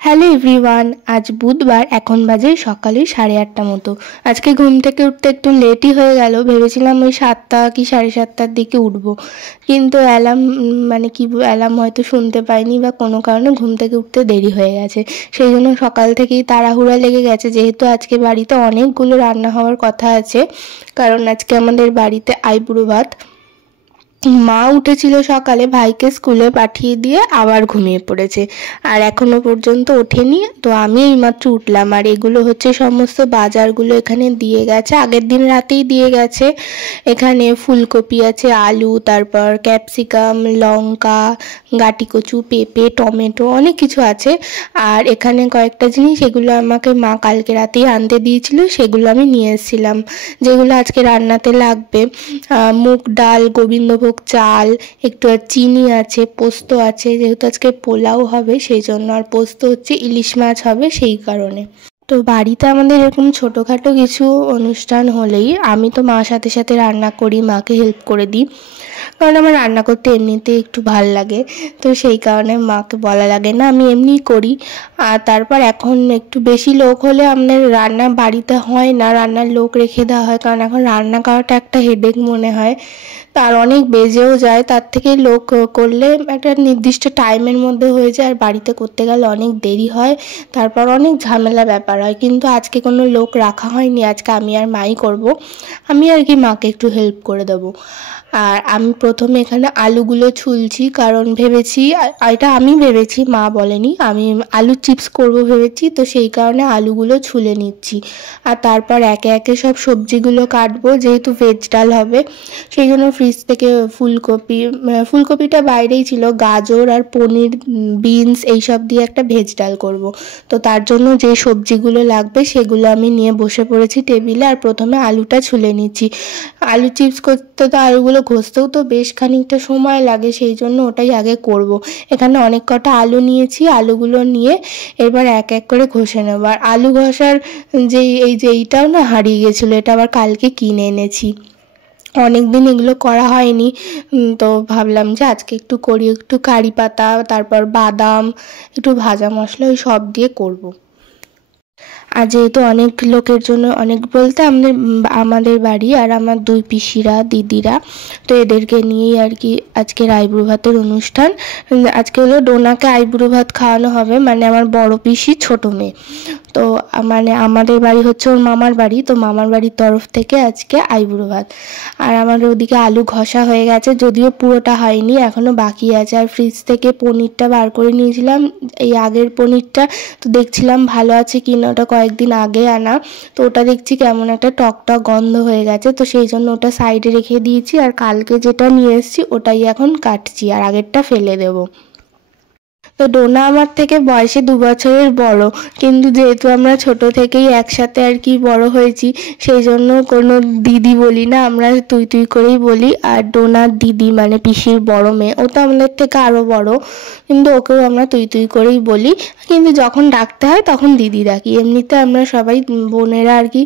Hello everyone, আজ বুধবার, এখন বাজে সকালে 8:30 মতো। আজকে ঘুম থেকে উঠতে একটু লেটই হয়ে গেল। ভেবেছিলাম ওই 7টা কি 7:30টার দিকে উঠবো, কিন্তু অ্যালার্ম হয়তো শুনতে পাইনি বা কোনো কারণে ঘুম থেকে উঠতে দেরি হয়ে গেছে। সেই জন্য সকাল থেকেই তাড়াহুড়া লেগে গেছে, যেহেতু আজকে বাড়িতে অনেকগুলো রান্না হওয়ার কথা আছে। কারণ আজকে আমাদের বাড়িতে আইবুড়ো ভাত। মা উঠেছিল সকালে, ভাইকে স্কুলে পাঠিয়ে দিয়ে আবার ঘুমিয়ে পড়েছে, আর এখনো পর্যন্ত ওঠেনি। তো আমি এইমাত্র উঠলাম, আর এগুলো হচ্ছে সমস্ত বাজারগুলো এখানে দিয়ে গেছে, আগের দিন রাতেই দিয়ে গেছে। এখানে ফুলকপি আছে, আলু, তারপর ক্যাপসিকাম, লঙ্কা, গাটিকচু, পেঁপে, টমেটো, অনেক কিছু আছে। আর এখানে কয়েকটা জিনিস, এগুলো আমাকে মা কালকে রাতেই আনতে দিয়েছিল, সেগুলো আমি নিয়ে এসেছিলাম, যেগুলো আজকে রান্নাতে লাগবে। মুগ ডাল, গোবিন্দভোগ চাল, একটু আর চিনি আছে, পোস্ত আছে, যেহেতু আজকে পোলাও হবে সেই জন্য, আর পোস্ত হচ্ছে ইলিশ মাছ হবে সেই কারণে। তো বাড়িতে আমাদের এরকম ছোটোখাটো কিছু অনুষ্ঠান হলেই আমি তো মার সাথে সাথে রান্না করি, মাকে হেল্প করে দিই, কারণ আমার রান্না করতে এমনিতে একটু ভাল লাগে। তো সেই কারণে মাকে বলা লাগে না, আমি এমনিই করি। আর তারপর এখন একটু বেশি লোক হলে আমাদের রান্না বাড়িতে হয় না, রান্নার লোক রেখে দেওয়া হয়, কারণ এখন রান্না করাটা একটা হেডেক মনে হয়, তার অনেক বেজেও যায়। তার থেকে লোক করলে একটা নির্দিষ্ট টাইমের মধ্যে হয়ে যায়, আর বাড়িতে করতে গেলে অনেক দেরি হয়, তারপর অনেক ঝামেলা ব্যাপার হয়। কিন্তু আজকে কোনো লোক রাখা হয়নি, আজকে আমি আর মাই করব। আমি আর কি মাকে একটু হেল্প করে দেবো। আর আমি প্রথমে এখানে আলুগুলো ছুলছি, কারণ ভেবেছি, এটা আমি ভেবেছি, মা বলেনি, আমি আলুর চিপস করব ভেবেছি, তো সেই কারণে আলুগুলো ছুলে নিচ্ছি। আর তারপর একে একে সব সবজিগুলো কাটবো, যেহেতু ভেজ ডাল হবে সেই জন্য ফ্রিজ থেকে ফুলকপিটা বাইরেই ছিল, গাজর আর পনির, বিনস এইসব দিয়ে একটা ভেজ ডাল করব। তো তার জন্য যে সবজিগুলো লাগবে সেগুলো আমি নিয়ে বসে পড়েছি টেবিলে, আর প্রথমে আলুটা ছুলে নিচ্ছি। আলু চিপস করতে তো আলুগুলো ঘষতেও তো বেশ খানিকটা সময় লাগে, সেই জন্য ওটাই আগে করব। এখানে অনেক কটা আলু নিয়েছি, আলুগুলো নিয়ে এবার এক এক করে ঘষে নেব। আর আলু ঘষার এইটাও না হারিয়ে গেছিলো, এটা আবার কালকে কিনে এনেছি, অনেকদিন এগুলো করা হয়নি। তো ভাবলাম যে আজকে একটু করি, একটু কারি পাতা, তারপর বাদাম, একটু ভাজা মশলা, ওই সব দিয়ে করব। আর যেহেতু অনেক লোকের জন্য, অনেক বলতে আমাদের বাড়ি আর আমার দুই পিসিরা, দিদিরা, তো এদেরকে নিয়েই আর কি আজকের আইবুড়ো ভাতের অনুষ্ঠান। আজকে হলো ডোনাকে আইবুড়ো ভাত খাওয়ানো হবে, মানে আমার বড় পিসি ছোট মেয়ে। তো মানে আমাদের বাড়ি হচ্ছে ওর মামার বাড়ি, তো মামার বাড়ির তরফ থেকে আজকে আইবুড়ো ভাত। আর আমাদের ওদিকে আলু ঘষা হয়ে গেছে, যদিও পুরোটা হয়নি, এখনও বাকি আছে। আর ফ্রিজ থেকে পনিরটা বার করে নিয়েছিলাম, এই আগের পনিরটা, তো দেখছিলাম ভালো আছে কিনা, ওটা কয়েকদিন আগে আনা, তো ওটা দেখছি কেমন একটা টক গন্ধ হয়ে গেছে, তো সেই জন্য ওটা সাইডে রেখে দিয়েছি। আর কালকে যেটা নিয়ে এসেছি ওটাই এখন কাটছি, আর আগেরটা ফেলে দেবো। তো ডোনা আমার থেকে বয়সে 2 বছরের বড়, কিন্তু যেহেতু আমরা ছোট থেকেই একসাথে আর কি বড় হয়েছি, সেই জন্য কোনো দিদি বলি না, আমরা তুই তুই করেই বলি। আর ডোনার দিদি মানে পিসির বড় মেয়ে, ও তো আমাদের থেকে আরও বড়, কিন্তু ওকেও আমরা তুই তুই করেই বলি, কিন্তু যখন ডাকতে হয় তখন দিদি ডাকি। এমনিতে আমরা সবাই বোনেরা আর কি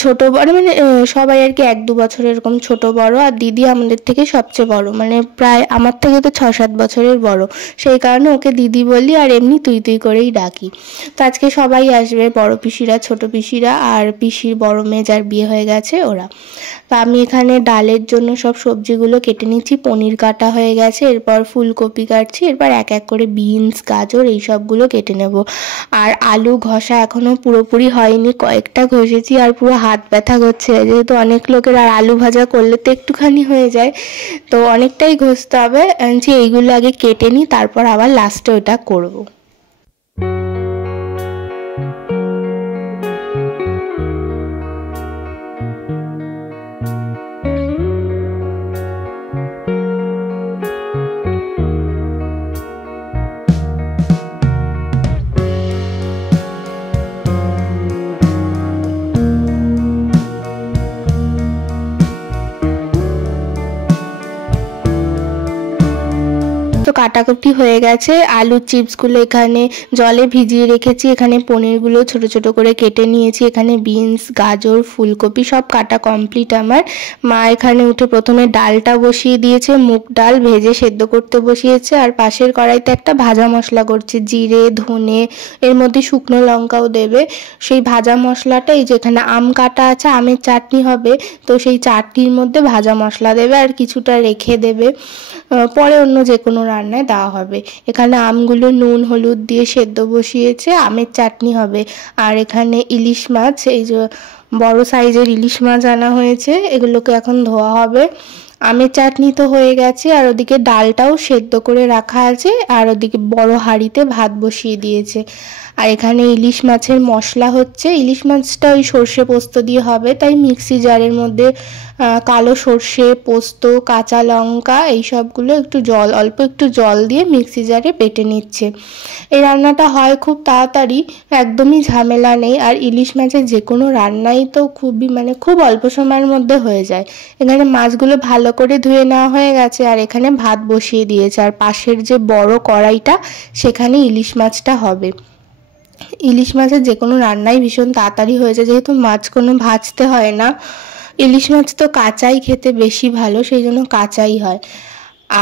ছোট বড়, মানে সবাই আর কি 1-2 বছর এরকম ছোট বড়, আর দিদি আমাদের থেকে সবচেয়ে বড়, মানে প্রায় আমার থেকে তো 6-7 বছরের বড়, সেই কারণে ওকে দিদি বলি, আর এমনি তুই তুই করেই ডাকি। তো আজকে সবাই আসবে, বড় পিসিরা, ছোট পিসিরা, আর পিসির বড় মেয়ে যার বিয়ে হয়ে গেছে ওরা। তো আমি এখানে ডালের জন্য সব সবজিগুলো কেটে নিচ্ছি, পনির কাটা হয়ে গেছে, এরপর ফুলকপি কাটছি, এরপর এক এক করে বিনস, গাজর এই সবগুলো কেটে নেব। আর আলু ঘষা এখনও পুরোপুরি হয়নি, কয়েকটা ঘষেছি, আর পুরো হাত ব্যথা করছে, যেহেতু অনেক লোকের, আর আলু ভাজা করলে তো একটুখানি হয়ে যায়, তো অনেকটাই ঘষতে হবে। যে এইগুলো আগে কেটে নিই, তারপর আবার লাস্টে ওটা করব। কাটাকুটি হয়ে গেছে। আলুর চিপসগুলো এখানে জলে ভিজিয়ে রেখেছি, এখানে পনিরগুলো ছোট ছোট করে কেটে নিয়েছি, এখানে বিনস, গাজর, ফুলকপি সব কাটা কমপ্লিট আমার। মা এখানে উঠে প্রথমে ডালটা বসিয়ে দিয়েছে, মুগ ডাল ভেজে সেদ্ধ করতে বসিয়েছে, আর পাশের কড়াইতে একটা ভাজা মশলা করছে, জিরে, ধনে, এর মধ্যে শুকনো লঙ্কাও দেবে। সেই ভাজা মশলাটা এই যেখানে আম কাটা আছে, আমের চাটনি হবে, তো সেই চাটনির মধ্যে ভাজা মশলা দেবে আর কিছুটা রেখে দেবে, পরে অন্য যে কোনো রান্নায় দেওয়া হবে। এখানে আমগুলো নুন হলুদ দিয়ে সেদ্ধ বসিয়েছে, আমের চাটনি হবে। আর এখানে ইলিশ মাছ, এই যে বড় সাইজের ইলিশ মাছ আনা হয়েছে, এগুলোকে এখন ধোয়া হবে। আমের চাটনি তো হয়ে গেছে, আর ওদিকে ডালটাও সেদ্ধ করে রাখা আছে, আর ওদিকে বড় হাঁড়িতে ভাত বসিয়ে দিয়েছে। আর এখানে ইলিশ মাছের মশলা হচ্ছে, ইলিশ মাছটা ওই সর্ষে পোস্ত দিয়ে হবে, তাই মিক্সি জারের মধ্যে কালো সর্ষে, পোস্ত, কাঁচা লঙ্কা এই সবগুলো অল্প একটু জল দিয়ে মিক্সি জারে বেটে নিচ্ছে। এই রান্নাটা হয় খুব তাড়াতাড়ি, একদমই ঝামেলা নেই। আর ইলিশ মাছের যে কোনো রান্নাই তো খুব অল্প সময়ের মধ্যে হয়ে যায়। এখানে মাছগুলো ভালো করে ধুয়ে নেওয়া হয়ে গেছে, আর এখানে ভাত বসিয়ে দিয়েছে, আর পাশের যে বড় কড়াইটা সেখানে ইলিশ মাছটা হবে। ইলিশ মাছের যে কোনো রান্নাই ভীষণ তাড়াতাড়ি হয়ে যায়, যেহেতু মাছ কোনো ভাজতে হয় না। ইলিশ মাছ তো কাঁচাই খেতে বেশি ভালো, সেই জন্য কাঁচাই হয়।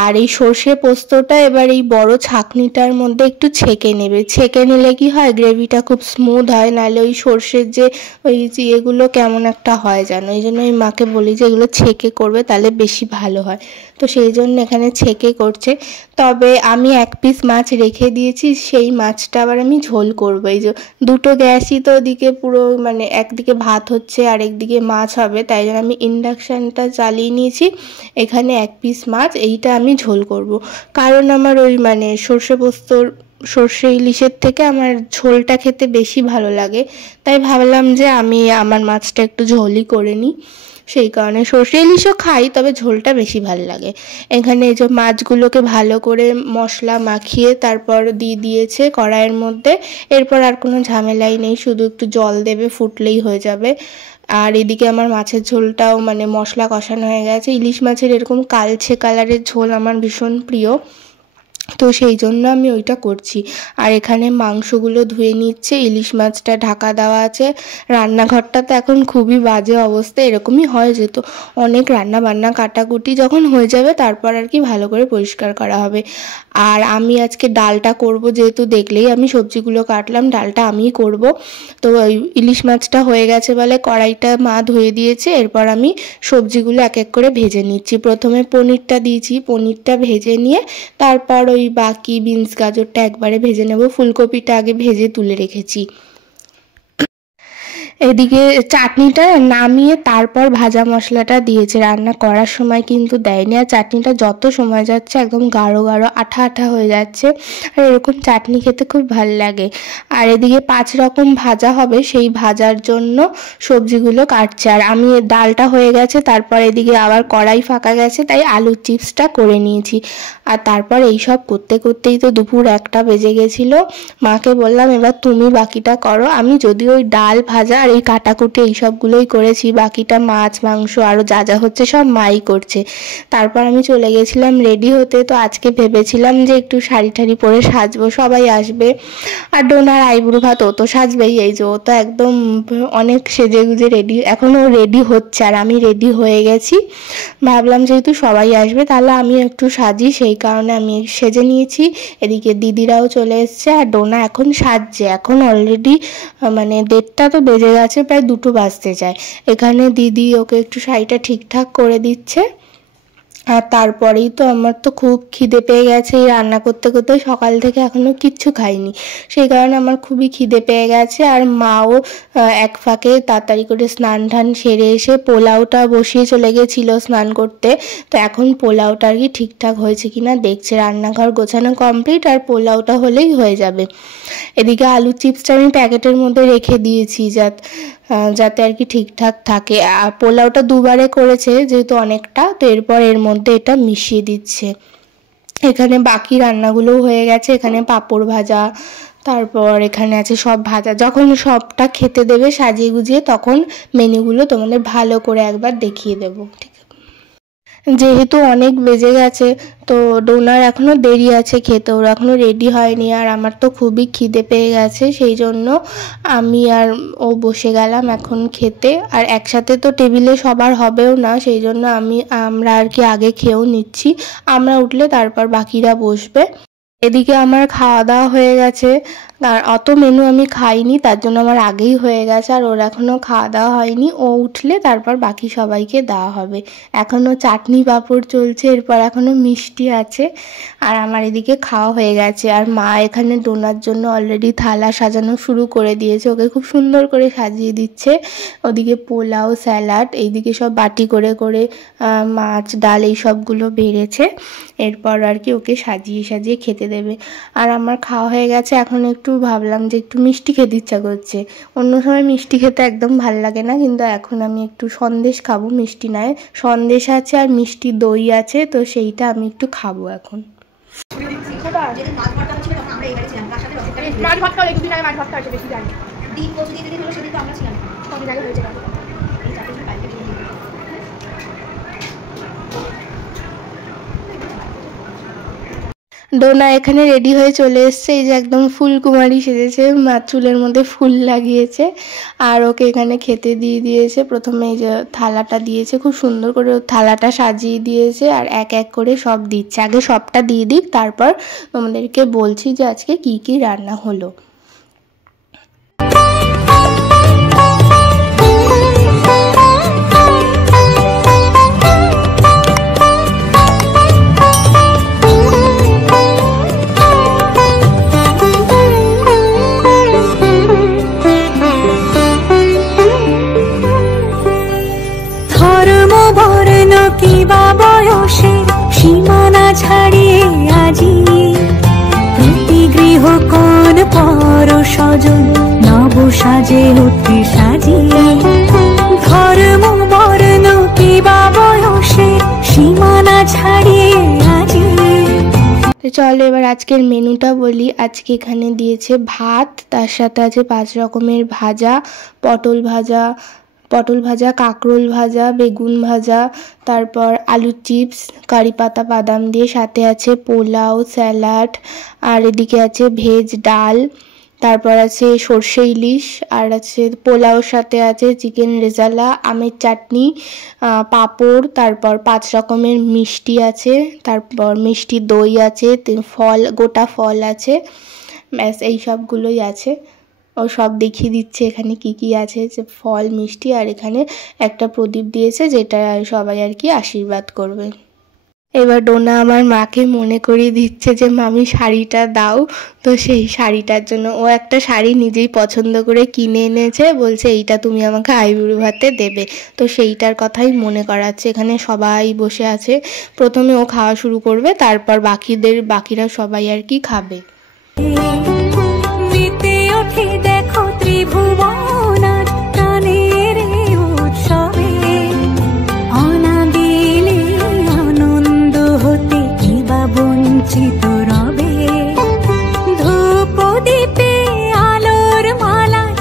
আর এই সর্ষে পোস্তটা এবার এই বড় ছাঁকনিটার মধ্যে একটু ছেঁকে নেবে, ছেঁকে নিলে কি হয়, গ্রেভিটা খুব স্মুথ হয়, নাহলে ওই সর্ষের যে ওই এগুলো কেমন একটা হয় যেন, এই জন্য ওই মাকে বলি যে এগুলো ছেঁকে করবে, তাহলে বেশি ভালো হয়। তো সেই জন্য এখানে ছেঁকে করছে। তবে আমি এক পিস মাছ রেখে দিয়েছি, সেই মাছটা আবার আমি ঝোল করবো। এই যে দুটো গ্যাসই তো ওদিকে পুরো একদিকে ভাত হচ্ছে আর একদিকে মাছ হবে, তাই জন্য আমি ইন্ডাকশানটা চালিয়ে নিয়েছি। এখানে এক পিস মাছ, এইটা আমি ঝোল করব, কারণ আমার ওই সর্ষে ইলিশের থেকে আমার ঝোলটা খেতে বেশি ভালো লাগে, তাই ভাবলাম যে আমি আমার মাছটা একটু ঝোলই করে নিই। সেই কারণে সর্ষে ইলিশও খাই, তবে ঝোলটা বেশি ভালো লাগে। এখানে এই যে মাছগুলোকে ভালো করে মশলা মাখিয়ে তারপর দিয়ে দিয়েছে কড়াইয়ের মধ্যে। এরপর আর কোনো ঝামেলাই নেই, শুধু একটু জল দেবে, ফুটলেই হয়ে যাবে। আর এদিকে আমার মাছের ঝোলটাও মশলা কষানো হয়ে গেছে। ইলিশ মাছের এরকম কালচে কালারের ঝোল আমার ভীষণ প্রিয়, তো সেই জন্য আমি ওইটা করছি। আর এখানে মাংসগুলো ধুয়ে নিচ্ছে, ইলিশ মাছটা ঢাকা দেওয়া আছে। রান্নাঘরটা তো এখন খুবই বাজে অবস্থা, এরকমই হয়, যেহেতু অনেক রান্না বান্না কাটাকুটি যখন হয়ে যাবে তারপর আর কি ভালো করে পরিষ্কার করা হবে। আর আমি আজকে ডালটা করব, যেহেতু দেখলেই আমি সবজিগুলো কাটলাম, ডালটা আমিই করব। তো ওই ইলিশ মাছটা হয়ে গেছে বলে কড়াইটা মা ধুয়ে দিয়েছে, এরপর আমি সবজিগুলো এক এক করে ভেজে নিচ্ছি। প্রথমে পনিরটা দিয়েছি, পনিরটা ভেজে নিয়ে তারপর ওই বাকি বিনস গাজরটা একবারে ভেজে নেব, ফুলকপিটা আগে ভেজে তুলে রেখেছি। এদিকে চাটনিটা নামিয়ে তারপর ভাজা মশলাটা দিয়েছে, রান্না করার সময় কিন্তু দেয়নি। আর চাটনিটা যত সময় যাচ্ছে একদম গাঢ় গাঢ় আঠা আঠা হয়ে যাচ্ছে, আর এরকম চাটনি খেতে খুব ভালো লাগে। আর এদিকে 5 রকম ভাজা হবে, সেই ভাজার জন্য সবজিগুলো কাটছে। আর আমি ডালটা হয়ে গেছে, তারপর এদিকে আবার কড়াই ফাঁকা গেছে, তাই আলুর চিপসটা করে নিয়েছি। আর তারপর এইসব করতে করতেই তো দুপুর 1টা বেজে গেছিলো। মাকে বললাম এবার তুমি বাকিটা করো, আমি যদিও ওই ডাল ভাজা আর এই কাটাকুটি এইসবগুলোই করেছি, বাকিটা মাছ মাংস আরও যা যা হচ্ছে সব মাই করছে। তারপর আমি চলে গেছিলাম রেডি হতে। তো আজকে ভেবেছিলাম যে একটু শাড়ি ঠাড়ি পরে সাজবো, সবাই আসবে। আর ডোনার আইবুড়ো ভাত ও তো সাজবেই, এই যে ও তো একদম অনেক সেজে গুজে রেডি, এখনও রেডি হচ্ছে, আর আমি রেডি হয়ে গেছি। ভাবলাম যেহেতু সবাই আসবে তাহলে আমি একটু সাজি, সেই কারণে আমি সেজে নিয়েছি। এদিকে দিদিরাও চলে এসছে, আর ডোনা এখন সাজছে। এখন অলরেডি 1:30 তো বেজে গেছে, প্রায় 2টো বাজতে যায়। এখানে দিদি ওকে একটু শাড়িটা ঠিকঠাক করে দিচ্ছে। আর তারপরেই তো আমার তো খুব খিদে পেয়ে গেছে, এই রান্না করতে করতে সকাল থেকে এখনো কিচ্ছু খাইনি, সেই কারণে আমার খুবই খিদে পেয়ে গেছে। আর মাও এক ফাঁকে তাড়াতাড়ি করে স্নান টান সেরে এসে পোলাওটা বসিয়ে চলে গেছিলো স্নান করতে। তো এখন পোলাওটা আর কি ঠিকঠাক হয়েছে কিনা দেখছে, রান্নাঘর গোছানো কমপ্লিট, আর পোলাওটা হলেই হয়ে যাবে। এদিকে আলু চিপসটা আমি প্যাকেটের মধ্যে রেখে দিয়েছি যাতে আর কি ঠিকঠাক থাকে। আর পোলাওটা 2বারে করেছে যেহেতু অনেকটা, তো এরপর এর মধ্যে এটা মিশিয়ে দিচ্ছে। এখানে বাকি রান্নাগুলোও হয়ে গেছে, এখানে পাঁপড় ভাজা, তারপর এখানে আছে সব ভাজা। যখন সবটা খেতে দেবে সাজিয়ে গুজিয়ে, তখন মেনুগুলো তোমাদের ভালো করে একবার দেখিয়ে দেবো, ঠিক আছে? যেহেতু অনেক বেজে গেছে তো ডোনার এখনও দেরি আছে খেতে, ওর এখনও রেডি হয়নি। আর আমার তো খুবই খিদে পেয়ে গেছে, সেই জন্য আমি আর ও বসে গেলাম এখন খেতে। আর একসাথে তো টেবিলে সবার হবেও না, সেই জন্য আমরা আর কি আগে খেয়েও নিচ্ছি। আমরা উঠলে তারপর বাকিরা বসবে। এদিকে আমার খাওয়া দাওয়া হয়ে গেছে, আর অত মেনু আমি খাইনি, তার জন্য আমার আগেই হয়ে গেছে। আর ওর এখনও খাওয়া দাওয়া হয়নি, ও উঠলে তারপর বাকি সবাইকে দেওয়া হবে। এখনও চাটনি পাঁপড় চলছে, এরপর এখনও মিষ্টি আছে। আর আমার এদিকে খাওয়া হয়ে গেছে। আর মা এখানে ডোনার জন্য অলরেডি থালা সাজানো শুরু করে দিয়েছে, ওকে খুব সুন্দর করে সাজিয়ে দিচ্ছে। ওদিকে পোলাও, স্যালাড, এইদিকে সব বাটি করে করে মাছ, ডাল এই সবগুলো বেড়েছে। এরপর আর কি ওকে সাজিয়ে সাজিয়ে খেতে দেবে। আর আমার খাওয়া হয়ে গেছে, এখন একটু ভাবলাম যে একটু মিষ্টি খেতে ইচ্ছা করছে। অন্য সময় মিষ্টি খেতে একদম ভাল লাগে না, কিন্তু এখন আমি একটু সন্দেশ খাবো, মিষ্টি নয়। সন্দেশ আছে আর মিষ্টি দই আছে, তো সেইটা আমি একটু খাবো এখন। ডোনা এখানে রেডি হয়ে চলে এসছে, এই যে একদম ফুলকুমারী সেজেছে, চুলের মধ্যে ফুল লাগিয়েছে। আর ওকে এখানে খেতে দিয়ে দিয়েছে। প্রথমে এই যে থালাটা দিয়েছে, খুব সুন্দর করে থালাটা সাজিয়ে দিয়েছে, আর এক এক করে সব দিচ্ছে। আগে সবটা দিয়ে দিক, তারপর তোমাদেরকে বলছি যে আজকে কি কি রান্না হলো। সীমানা ছাড়িয়ে আজি প্রতি গৃহ কোন পর স্বজন নব সাজে উঠে সাজিয়ে ধর্ম বর্ণ কিবা বয়সে সীমানা ছাড়িয়ে আজি। তো চলো এবার আজকের মেনুটা বলি। আজকে এখানে দিয়েছে ভাত, তার সাথে আছে 5 রকমের ভাজা, পটল ভাজা, কাঁকরোল ভাজা, বেগুন ভাজা, তারপর আলু চিপস, কারি পাতা বাদাম দিয়ে, সাথে আছে পোলাও, স্যালাড, আর এদিকে আছে ভেজ ডাল, তারপর আছে সর্ষে ইলিশ, আর আছে পোলাওর সাথে আছে চিকেন রেজালা, আমের চাটনি, পাঁপড়, তারপর 5 রকমের মিষ্টি আছে, তারপর মিষ্টি দই আছে, গোটা ফল আছে, ব্যাস এই সবগুলোই আছে। ও সব দেখিয়ে দিচ্ছে এখানে কি কি আছে, যে ফল, মিষ্টি, আর এখানে একটা প্রদীপ দিয়েছে যেটা সবাই আর কি আশীর্বাদ করবে। এবার ডোনা আমার মাকে মনে করিয়ে দিচ্ছে যে মামি শাড়িটা দাও। তো সেই শাড়িটার জন্য ও একটা শাড়ি নিজেই পছন্দ করে কিনে এনেছে, বলছে এইটা তুমি আমাকে আইবুড়ো ভাতে দেবে। তো সেইটার কথাই মনে করাচ্ছে। এখানে সবাই বসে আছে, প্রথমে ও খাওয়া শুরু করবে, তারপর বাকিরা সবাই আর কি খাবে। দেখো ত্রিভুবনার প্রাণের উৎসবে অনাবিলে আনন্দ হতে কিবা বঞ্চিত রবে ধূপ দীপে আলোর মালায়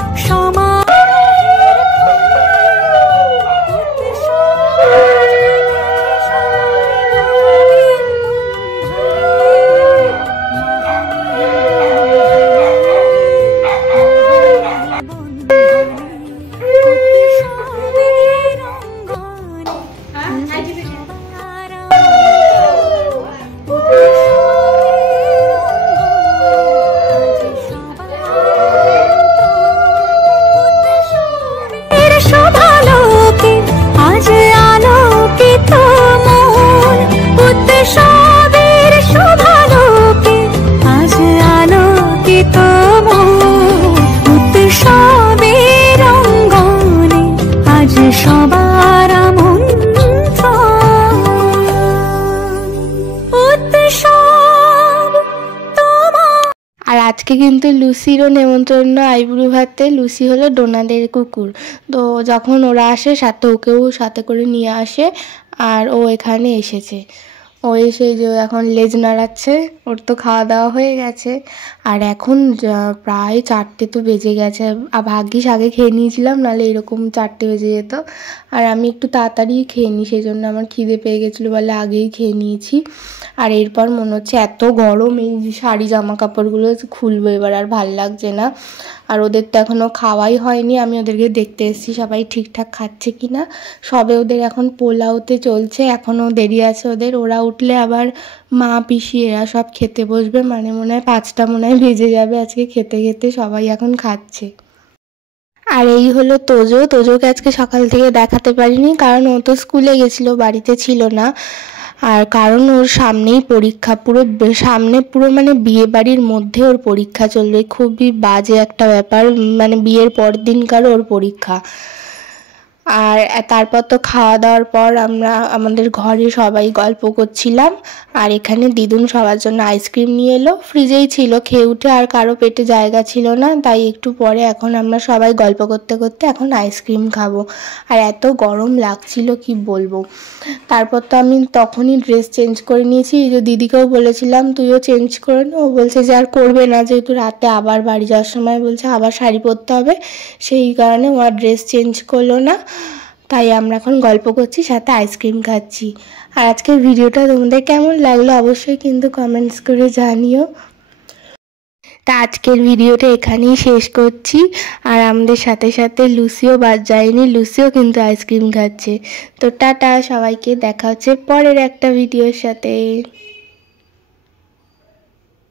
আজকে কিন্তু লুসিরও নেমন্তন্ন আইবুড়ো ভাতে। লুসি হলো ডোনাদের কুকুর, তো যখন ওরা আসে সাথে ওকেও সাথে করে নিয়ে আসে, আর ও এখানে এসেছে। ও এসে যে এখন লেজ নাড়াচ্ছে, ওর তো খাওয়া দাওয়া হয়ে গেছে। আর এখন প্রায় 4টে তো বেজে গেছে, আর ভাগ্যিস আগে খেয়ে নিয়েছিলাম, নাহলে এরকম 4টে বেজে যেত। আর আমি একটু তাড়াতাড়ি খেয়ে নিই, সেই জন্য আমার খিদে পেয়ে গেছিলো বলে আগেই খেয়ে নিয়েছি। আর এরপর মনে হচ্ছে এত গরম, এই শাড়ি জামা কাপড়গুলো খুলবো এবার, আর ভাল লাগছে না। আর ওদের তো এখনও খাওয়াই হয়নি, আমি ওদেরকে দেখতে এসেছি সবাই ঠিকঠাক খাচ্ছে কি না। সবে ওদের এখন পোলাওতে চলছে, এখনও দেরি আছে ওদের। ওরা উঠলে আবার মা পিসি এরা সব খেতে বসবে, মানে মনে হয় 5টা মনে হয় বেজে যাবে আজকে খেতে খেতে। সবাই এখন খাচ্ছে। আর এই হলো তোজোকে আজকে সকাল থেকে দেখাতে পারিনি, কারণ ও তো স্কুলে গেছিলো, বাড়িতে ছিল না। আর কারণ ওর সামনেই পরীক্ষা, সামনে পুরো মানে বিয়ে বাড়ির মধ্যে ওর পরীক্ষা চলবে। খুবই বাজে একটা ব্যাপার, মানে বিয়ের পর দিনকার ওর পরীক্ষা। আর তারপর তো খাওয়া দাওয়ার পর আমরা আমাদের ঘরে সবাই গল্প করছিলাম। আর এখানে দিদুন সবার জন্য আইসক্রিম নিয়ে এলো, ফ্রিজেই ছিল, খেয়ে উঠে আর কারো পেটে জায়গা ছিল না, তাই একটু পরে এখন আমরা সবাই গল্প করতে করতে এখন আইসক্রিম খাবো। আর এত গরম লাগছিল কি বলবো। তারপর তো আমি তখনই ড্রেস চেঞ্জ করে নিয়েছি, এই যে দিদিকেও বলেছিলাম তুইও চেঞ্জ করে নে। ও বলছে যে আর করবে না, যেহেতু রাতে আবার বাড়ি যাওয়ার সময় বলছে আবার শাড়ি পরতে হবে, সেই কারণে ও আর ড্রেস চেঞ্জ করলো না। তাই আমরা এখন গল্প করছি, সাথে আইসক্রিম খাচ্ছি। আর আজকের ভিডিওটা তোমাদের কেমন লাগলো অবশ্যই কিন্তু কমেন্টস করে জানিও। তা আজকের ভিডিওটা এখানেই শেষ করছি। আর আমাদের সাথে সাথে লুসিও বাদ যায়নি, লুসিও কিন্তু আইসক্রিম খাচ্ছে। তো টাটা সবাইকে, দেখা হচ্ছে পরের একটা ভিডিওর সাথে।